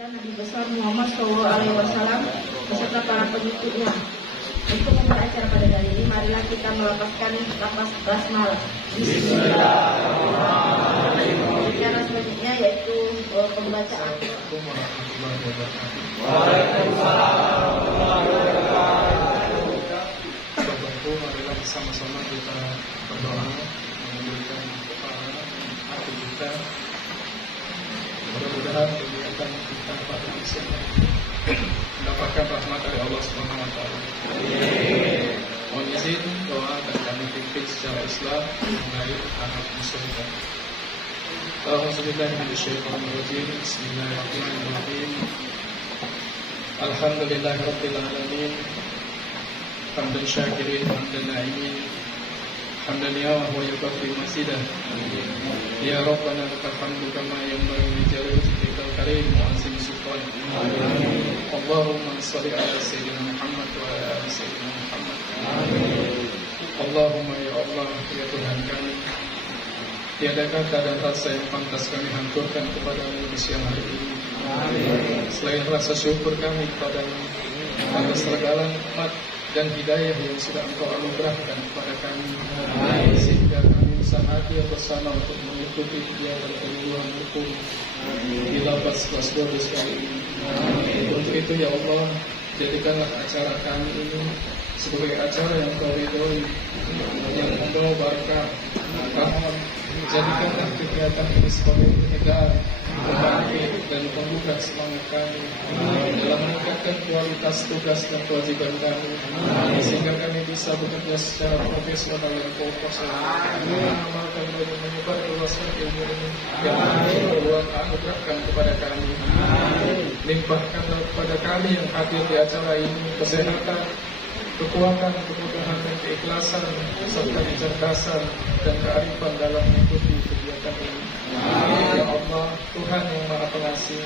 dan Nabi besar Muhammad SAW beserta para pengikutnya. Untuk memulai acara pada hari ini, marilah kita melafazkan lafaz basmalah. Bismillahirrahmanirrahim. Cara selanjutnya yaitu pembacaan. Waalaikumsalam warahmatullahi wabarakatuh. Marilah bersama-sama kita berdoa mengambilkan kepala hati kita. Mudah-mudahan kegiatan kita pada Desember mendapatkan rahmat dari Allah Subhanahu wa taala. Mohon izin doa dan kami pimpin secara Islam mengenai anak muslimah. A'udzubillahiminasyaitonirrajim. Bismillahirrahmanirrahim. Alhamdulillahirabbil alamin. Hamdan syakirin, hamdan na'imin. Hamdan ya wa yukafi masidah. Ya Rabbana lakal hamdu kama yanbaghi li jalali wajhikal karim wa azim sultan. Amin. Allahumma shalli ala sayyidina Muhammad wa ala ali sayyidina Muhammad. Amin. Allahumma ya Allah, ya Tuhan kami, tiada kata dan rasa yang pantas kami haturkan kepadamu di siang hari ini. Amin. Selain rasa syukur kami kepadamu atas segala nikmat dan hidayah yang sudah Engkau anugerahkan kepada kami. Amin. Sehingga kami bisa hadir bersama untuk mengikuti kegiatan penyuluhan hukum di Lapas Kelas 12 kali ini. Amin. Untuk itu ya Allah, jadikanlah acara kami ini sebagai acara yang Kau ridhoi, yang membawa barakah, rahmat. Jadikanlah kegiatan ini sebagai penyegar, pembangkit dan pembuka semangat kami dalam meningkatkan kualitas tugas dan kewajiban kami, sehingga kami bisa bekerja secara profesional dan profesional, mengamalkan dan menyebar luaskan ilmu ini yang Allah anugerahkan kepada kami. Limpahkanlah kepada kami yang hadir di acara ini kesehatan, kekuatan, kemudahan dan keikhlasan serta kecerdasan dan kearifan dalam mengikuti kegiatan ini. Ya Allah, Tuhan yang Maha Pengasih,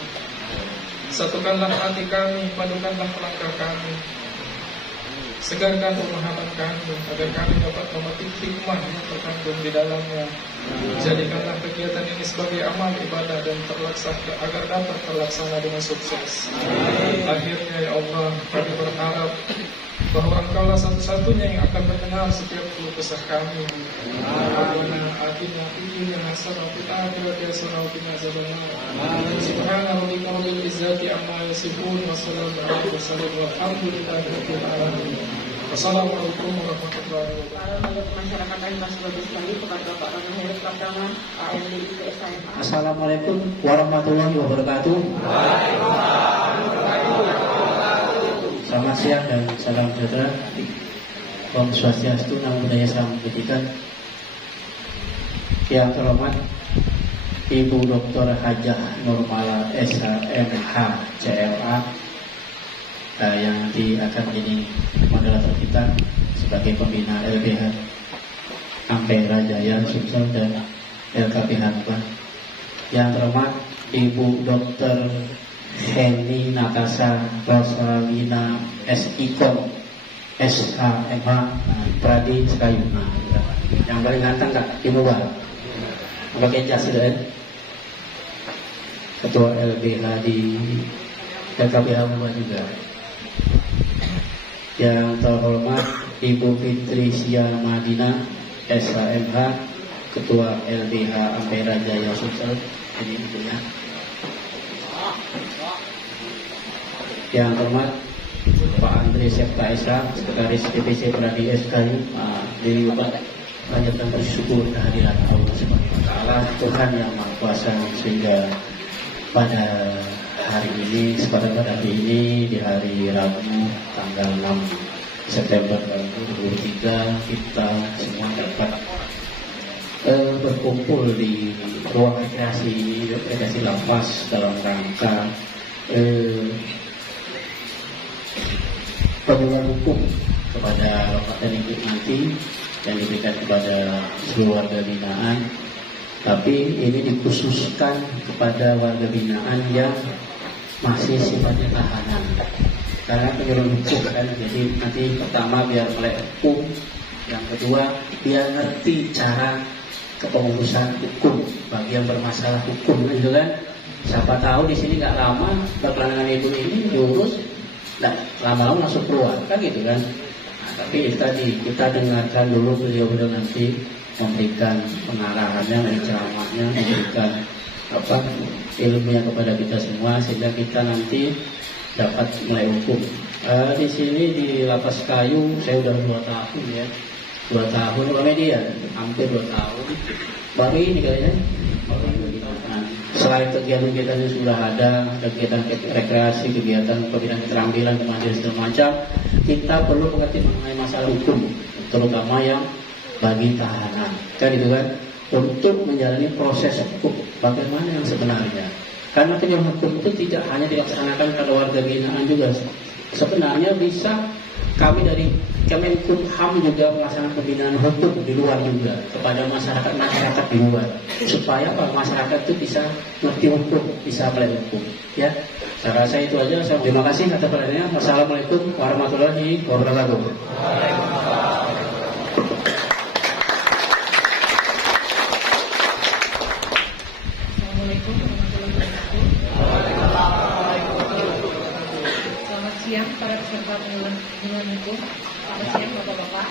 satukanlah hati kami, padukanlah langkah kami, segarkan pemahaman kami agar kami dapat memetik hikmah yang terkandung di dalamnya. Jadikanlah kegiatan ini sebagai amal ibadah dan terlaksana agar dapat terlaksana dengan sukses. Akhirnya ya Allah, kami berharap bahwa Engkaulah satu-satunya yang akan mendengar setiap keluh kesah kami. Rabbana atina fid dunya hasanah wa fil akhirati hasanah wa qina adzabannar. Subhana rabbika rabbil izzati amma yasifun wa salamun alal mursalin walhamdulillahi rabbil alamin. Wassalamualaikum warahmatullahi wabarakatuh. Masyarakat lain Mas Bagus lagi kepada Bapak Rahmat Prangawan AMD IPSIM. Assalamualaikum warahmatullahi wabarakatuh. Selamat siang dan salam sejahtera. Om Swastiastu, Namo Buddhaya, Salam Kebajikan. Yang terhormat Ibu Dr. Hajah Nurmala SHMH CLA yang nanti akan menjadi moderator kita sebagai pembina LBH Ampera Jaya Sumsel dan LKP Hanbah. Yang terhormat Ibu Dr. Heni Natasha Rosalina SIKOM SHMH Pradi Sekayuna. Yang paling ganteng Kak Ibu Bah pakai jas itu kan, Ketua LBH di LKP Hanbah juga. Yang terhormat Ibu Fitri Sia Madina SHMH Ketua LBH Ampera Jaya Sumsel. Jadi itu ya. Yang terhormat Pak Andri Septa Esa, Sekretaris DPC Pradi SKI, dari Bapak panjatkan bersyukur kehadiran Allah Subhanahu wa taala, Tuhan yang Maha Kuasa, sehingga pada hari ini, pada hari ini di hari Rabu tanggal 6 September 2023 kita semua dapat berkumpul di ruang rekreasi lapas dalam rangka penyuluhan hukum kepada Bapak dan Ibu nanti yang diberikan kepada seluruh warga binaan, tapi ini dikhususkan kepada warga binaan yang masih sifatnya tahanan karena penyuluhan hukum kan. Jadi nanti pertama biar melek hukum, yang kedua biar ngerti cara kepengurusan hukum bagi yang bermasalah hukum gitu kan. Siapa tahu di sini nggak lama keterangan ibu ini diurus, nggak lama-lama langsung keluar, kan gitu kan? Nah, tapi itu tadi kita dengarkan dulu beliau nanti memberikan pengarahannya, ceramahnya, memberikan ilmunya kepada kita semua sehingga kita nanti dapat mulai hukum. Di sini di Lapas Kayu saya udah 2 tahun ya, 2 tahun media, hampir 2 tahun. Baru ini kayaknya. Selain kegiatan-kegiatan yang sudah ada, kegiatan rekreasi, kegiatan pembinaan keterampilan, kemandirian segala macam, kita perlu mengerti mengenai masalah hukum, terutama yang bagi tahanan, kan itu kan, untuk menjalani proses hukum bagaimana yang sebenarnya. Karena penyuluhan hukum itu tidak hanya dilaksanakan pada warga binaan juga, sebenarnya bisa kami dari Kemenkumham juga melaksanakan pembinaan hukum di luar juga kepada masyarakat di luar, supaya masyarakat itu bisa ngerti hukum, bisa melihat hukum. Ya, saya rasa itu aja. Terima kasih atas perhatiannya. Wassalamualaikum warahmatullahi wabarakatuh. Assalamualaikum warahmatullahi wabarakatuh. Selamat siang para peserta penyuluhan hukum. Selamat siang Bapak-Bapak.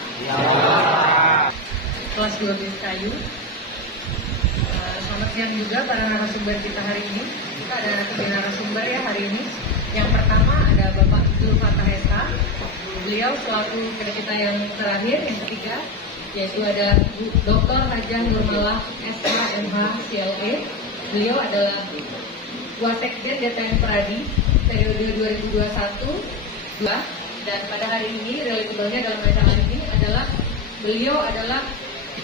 Kelas 12 Kayu. Selamat siang juga para narasumber kita hari ini. Kita ada 3 narasumber ya hari ini. Yang pertama ada Bapak Zulfatah Esa. Beliau selaku kita yang terakhir, yang ketiga, yaitu ada Dr. Hajah Nurmalah SH MH CLE. Beliau adalah Wasekjen DPN Peradi periode 2021-2. Dan pada hari ini relatable-nya dalam acara ini adalah beliau adalah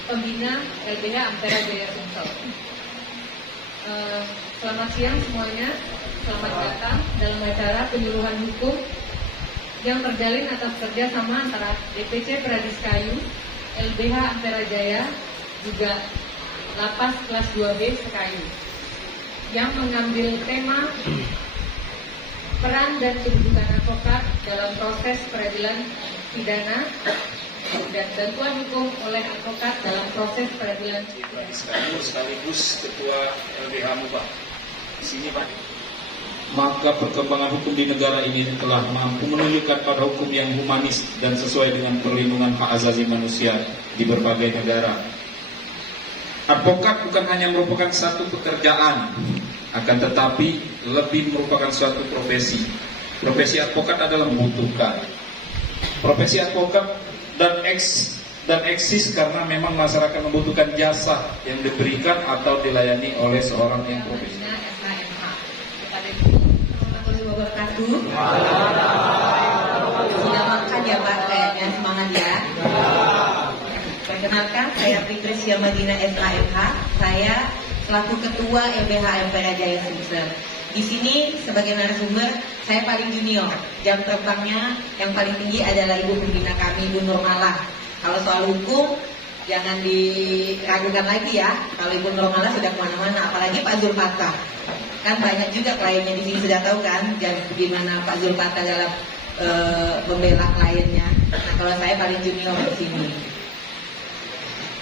pembina LBH Ampera Jaya Sumsel. Selamat siang semuanya, selamat datang dalam acara penyuluhan hukum yang terjalin atas kerjasama antara DPC Peradis Kayu, LBH Ampera Jaya, juga Lapas kelas 2B Sekayu, yang mengambil tema peran dan kedudukan advokat dalam proses peradilan pidana dan bantuan hukum oleh advokat dalam proses peradilan pidana. Sekaligus Ketua LBH MUBA. Di sini Pak. Maka perkembangan hukum di negara ini telah mampu menunjukkan pada hukum yang humanis dan sesuai dengan perlindungan hak asasi manusia di berbagai negara. Advokat bukan hanya merupakan satu pekerjaan, akan tetapi lebih merupakan suatu profesi. Profesi advokat adalah membutuhkan. Profesi advokat dan eksis karena memang masyarakat membutuhkan jasa yang diberikan atau dilayani oleh seorang yang profesi. Sudah makan ya Pak, kayaknya semangat ya. Perkenalkan, saya Fitri Madinah SHMH. Saya selaku Ketua LBH Ampera Jaya Sumsel. Di sini sebagai narasumber saya paling junior. Jam terbangnya yang paling tinggi adalah Ibu Pembina kami, Ibu Nurmalah. Kalau soal hukum jangan diragukan lagi ya. Kalau Ibu Nurmalah sudah kemana-mana, apalagi Pak Zulfatah. Kan banyak juga kliennya di sini sudah tahu kan, bagaimana Pak Zulfatah dalam membela kliennya. Nah, kalau saya paling junior di sini.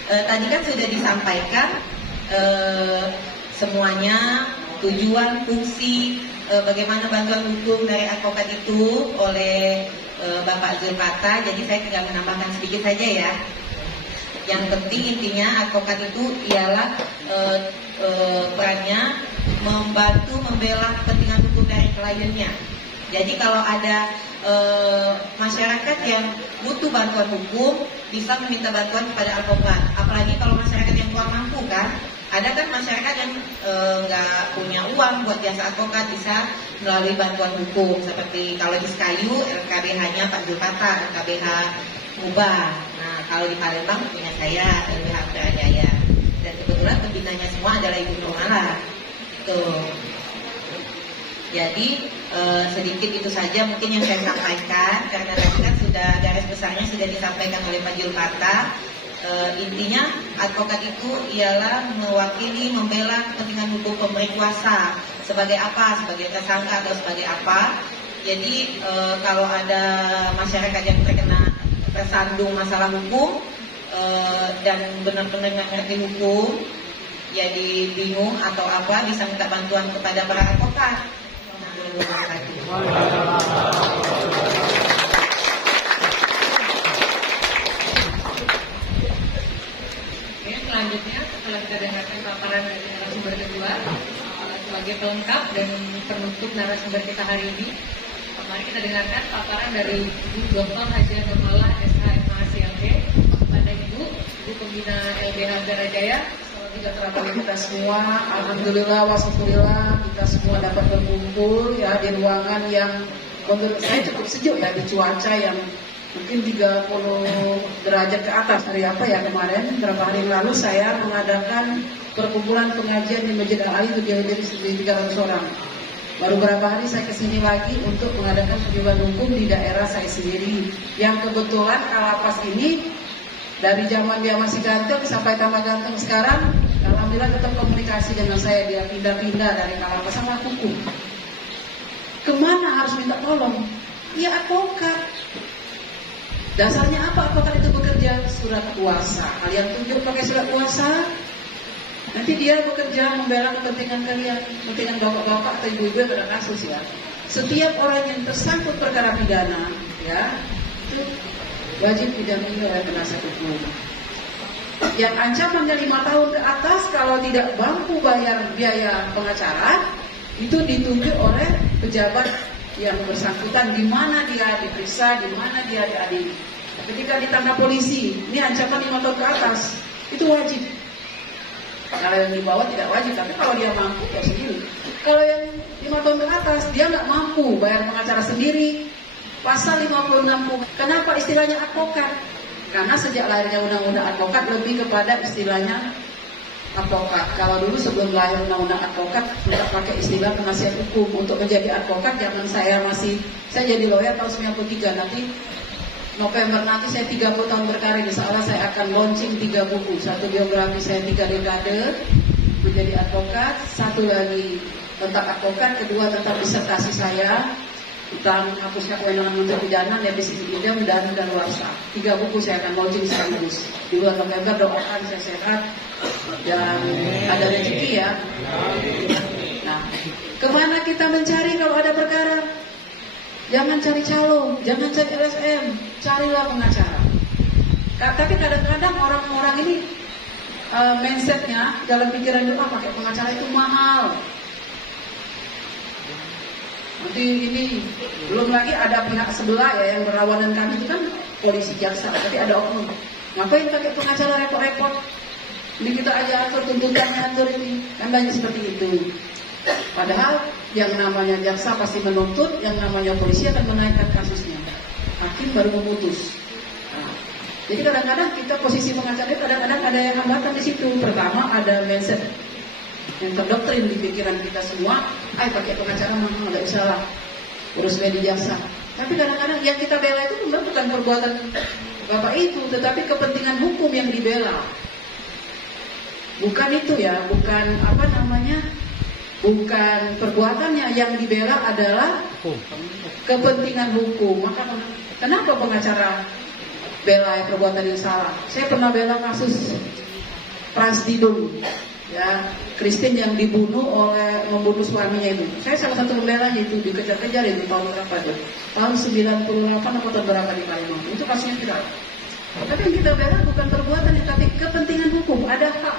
Tadi kan sudah disampaikan semuanya, tujuan, fungsi, bagaimana bantuan hukum dari advokat itu oleh Bapak Zulfatah. Jadi saya tinggal menambahkan sedikit saja ya. Yang penting intinya advokat itu ialah perannya membantu membela kepentingan hukum dari kliennya. Jadi kalau ada masyarakat yang butuh bantuan hukum bisa meminta bantuan kepada advokat. Apalagi kalau masyarakat yang kurang mampu kan. Ada kan masyarakat yang nggak punya uang buat jasa advokat, bisa melalui bantuan hukum. Seperti kalau di Sekayu, LKBH-nya Pak Zulfatah, LKBH MUBA. Nah, kalau di Palembang punya saya, LBH Ampera Jaya. Dan kebetulan pembinanya semua adalah Ibu Nurmalah. Tuh. Jadi sedikit itu saja mungkin yang saya sampaikan, karena tadi kan sudah garis besarnya sudah disampaikan oleh Pak Zulfatah. Intinya advokat itu ialah mewakili, membela kepentingan hukum pemberi kuasa. Sebagai apa? Sebagai tersangka atau sebagai apa? Jadi kalau ada masyarakat yang tersandung masalah hukum dan benar-benar nggak ngerti hukum, jadi bingung atau apa, bisa minta bantuan kepada para advokat. Oke, selanjutnya setelah kita dengarkan paparan dari narasumber kedua sebagai pelengkap dan penutup narasumber kita hari ini, mari kita dengarkan paparan dari Ibu Dr. Hajiah Nurmalah SHMA CLB kepada Ibu Pembina LBH Garajaya. Tidak terapkan kita semua, alhamdulillah wasyukurillah kita semua dapat berkumpul ya di ruangan yang menurut saya cukup sejuk ya, di cuaca yang mungkin 30 derajat ke atas. Hari apa ya kemarin, beberapa hari yang lalu saya mengadakan perkumpulan pengajian di Masjid Al-Ali untuk dihadiri 300 orang. Baru beberapa hari saya kesini lagi untuk mengadakan perkumpulan hukum di daerah saya sendiri, yang kebetulan Kalapas ini dari zaman dia masih ganteng sampai tambah ganteng sekarang, alhamdulillah tetap komunikasi dengan saya. Dia pindah-pindah dari Kalapas sama hukum. Kemana harus minta tolong? Ya advokat. Dasarnya apa advokat itu bekerja? Surat kuasa. Kalian tunjuk pakai surat kuasa, nanti dia bekerja membela kepentingan kalian, kepentingan bapak-bapak atau ibu-ibu yang ada kasus ya. Setiap orang yang tersangkut perkara pidana, ya, itu wajib didampingi oleh penasihat hukum. Yang ancamannya 5 tahun ke atas kalau tidak mampu bayar biaya pengacara, itu ditunjuk oleh pejabat yang bersangkutan di mana dia diperiksa, di mana dia diadili. Ketika ditangkap polisi, ini ancaman 5 tahun ke atas, itu wajib. Kalau yang di bawah tidak wajib, tapi kalau dia mampu ya sendiri. Kalau yang 5 tahun ke atas, dia nggak mampu bayar pengacara sendiri. Pasal 56. Kenapa istilahnya advokat? Karena sejak lahirnya undang-undang advokat lebih kepada istilahnya advokat. Kalau dulu sebelum lahir undang-undang advokat sudah pakai istilah penasihat hukum. Untuk menjadi advokat zaman saya jadi lawyer tahun 93. Nanti November nanti saya 30 tahun berkarir. Insya Allah saya akan launching 3 buku. Satu biografi saya 3 dekade menjadi advokat. Satu lagi tentang advokat. Kedua tentang disertasi saya tentang hapusnya kewenangan menteri pidana, revisi idam dan luarsa. 3 buku saya akan launching sekaligus. Di bulan November doakan saya sehat dan ada rezeki ya. Nah, kemana kita mencari kalau ada perkara? Jangan cari calo, jangan cari LSM, carilah pengacara. Tapi kadang-kadang orang-orang ini mindsetnya dalam pikiran itu pakai pengacara itu mahal. Nanti ini belum lagi ada pihak sebelah ya yang berlawanan kami itu kan polisi jaksa, tapi ada oknum. Ngapain pakai pengacara repot-repot? Ini kita aja atur tuntutannya, atur ini kan banyak seperti itu. Padahal yang namanya jaksa pasti menuntut, yang namanya polisi akan menaikkan kasusnya. Hakim baru memutus. Nah, jadi kadang-kadang kita posisi pengacara kadang-kadang ada yang hambatan di situ. Pertama ada mindset yang terdoktrin di pikiran kita semua, pakai pengacara nggak bisa lah, urus media jasa. Tapi kadang-kadang yang kita bela itu bukan perbuatan bapak itu, tetapi kepentingan hukum yang dibela. Bukan itu ya, bukan bukan perbuatannya yang dibela adalah kepentingan hukum. Maka kenapa pengacara bela perbuatan yang salah? Saya pernah bela kasus Transdidung. Ya, Christine yang membunuh suaminya itu. Saya salah satu pembelanya itu, dikejar-kejar itu tahun berapa itu? Tahun 98 atau tahun berapa di Kalimantan. Itu kasusnya viral. Tapi yang kita bela bukan perbuatan, tapi kepentingan hukum. Ada hak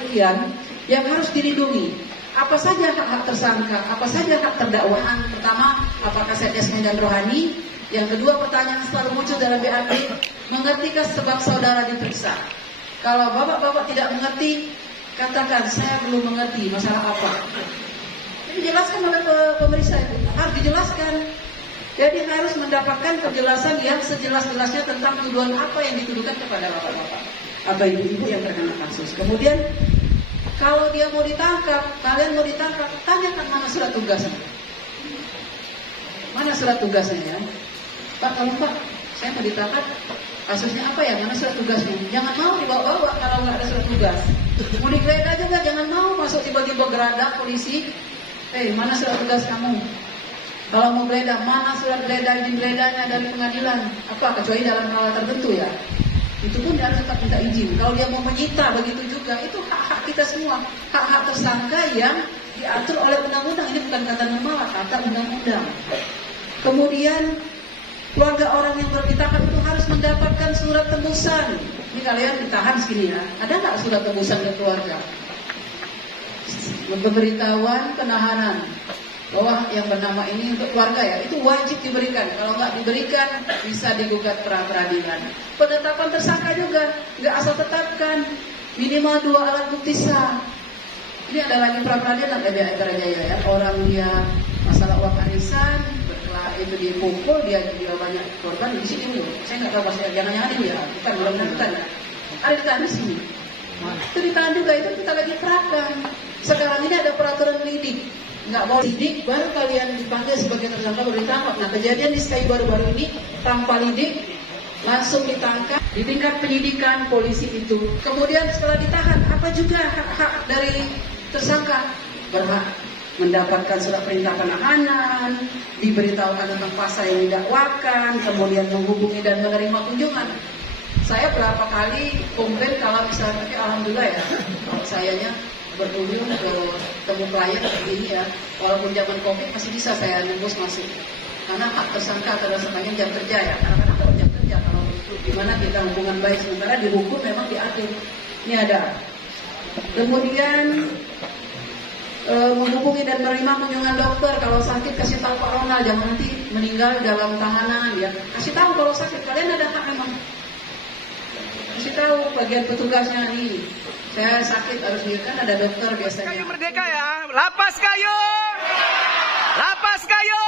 kalian yang harus dilindungi. Apa saja hak tersangka, apa saja hak terdakwaan. Pertama, apakah saya jasmani dan rohani? Yang kedua, pertanyaan selalu muncul dalam BAP, mengertikah sebab saudara diperiksa? Kalau bapak-bapak tidak mengerti, katakan saya belum mengerti masalah apa. Jadi dijelaskan oleh pemeriksa itu, harus dijelaskan. Jadi harus mendapatkan kejelasan yang sejelas-jelasnya tentang tuduhan apa yang dituduhkan kepada bapak-bapak atau ibu-ibu yang terkena kasus. Kemudian kalau dia mau ditangkap, kalian mau ditangkap, tanyakan mana surat tugasnya. Mana surat tugasnya ya? Pak, kalau Pak, saya mau ditangkap, kasusnya apa ya? Mana surat tugasnya? Jangan mau dibawa-bawa kalau nggak ada surat tugas. Mau digeledah juga jangan mau masuk tiba-tiba geradak polisi. Mana surat tugas kamu? Kalau mau geledah, mana surat geledah, izin geledahnya dari pengadilan? Apa? Kecuali dalam hal tertentu ya. itu pun dia harus tetap minta izin. Kalau dia mau menyita, begitu juga. Itu hak-hak kita semua, hak-hak tersangka yang diatur oleh undang-undang. Ini bukan kata normal, kata undang-undang. Kemudian keluarga orang yang ditahan itu harus mendapatkan surat tembusan. Ini kalian ditahan segini ya, ada nggak surat tembusan ke keluarga? Pemberitahuan penahanan bahwa yang bernama ini untuk keluarga ya, itu wajib diberikan. Kalau nggak diberikan bisa digugat pra-peradilan. Penetapan tersangka juga nggak asal tetapkan, minimal 2 alat bukti sah. Ini ada lagi pra-peradilan ada Jaya ya, orang dia masalah uang arisan, itu dipukul, dia banyak korban di sini dulu. Saya nggak tahu pasti jangan-jangan ini ya, bukan belum tentukan ya. Ada ditahan di sini. Itu ditahan juga, itu kita lagi terapkan. Sekarang ini ada peraturan lidik, nggak boleh lidik baru kalian dipanggil sebagai tersangka baru ditangkap. Nah kejadian di SKI baru-baru ini tanpa lidik langsung ditangkap di tingkat penyidikan polisi itu. Kemudian setelah ditahan, apa juga hak-hak dari tersangka? Berhak mendapatkan surat perintah penahanan, diberitahukan tentang pasal yang didakwakan, kemudian menghubungi dan menerima kunjungan. Saya berapa kali komplain kalau misalnya, tapi alhamdulillah ya, kalau sayanya berkunjung ke temu klien seperti ini ya, walaupun zaman COVID masih bisa saya nembus masuk. Karena hak tersangka adalah sebagian jam kerja ya, kadang-kadang kalau jam kerja, kalau gimana kita hubungan baik, sementara di hukum memang diatur. Ini ada. Kemudian menghubungi dan menerima kunjungan dokter. Kalau sakit kasih tahu Pak Ronald, jangan nanti meninggal dalam tahanan ya. Kasih tahu kalau sakit, kalian ada hak memang. Kasih tahu bagian petugasnya nih. Saya sakit harus kan ada dokter biasanya. Kayu merdeka ya, lapas kayu, lapas kayu.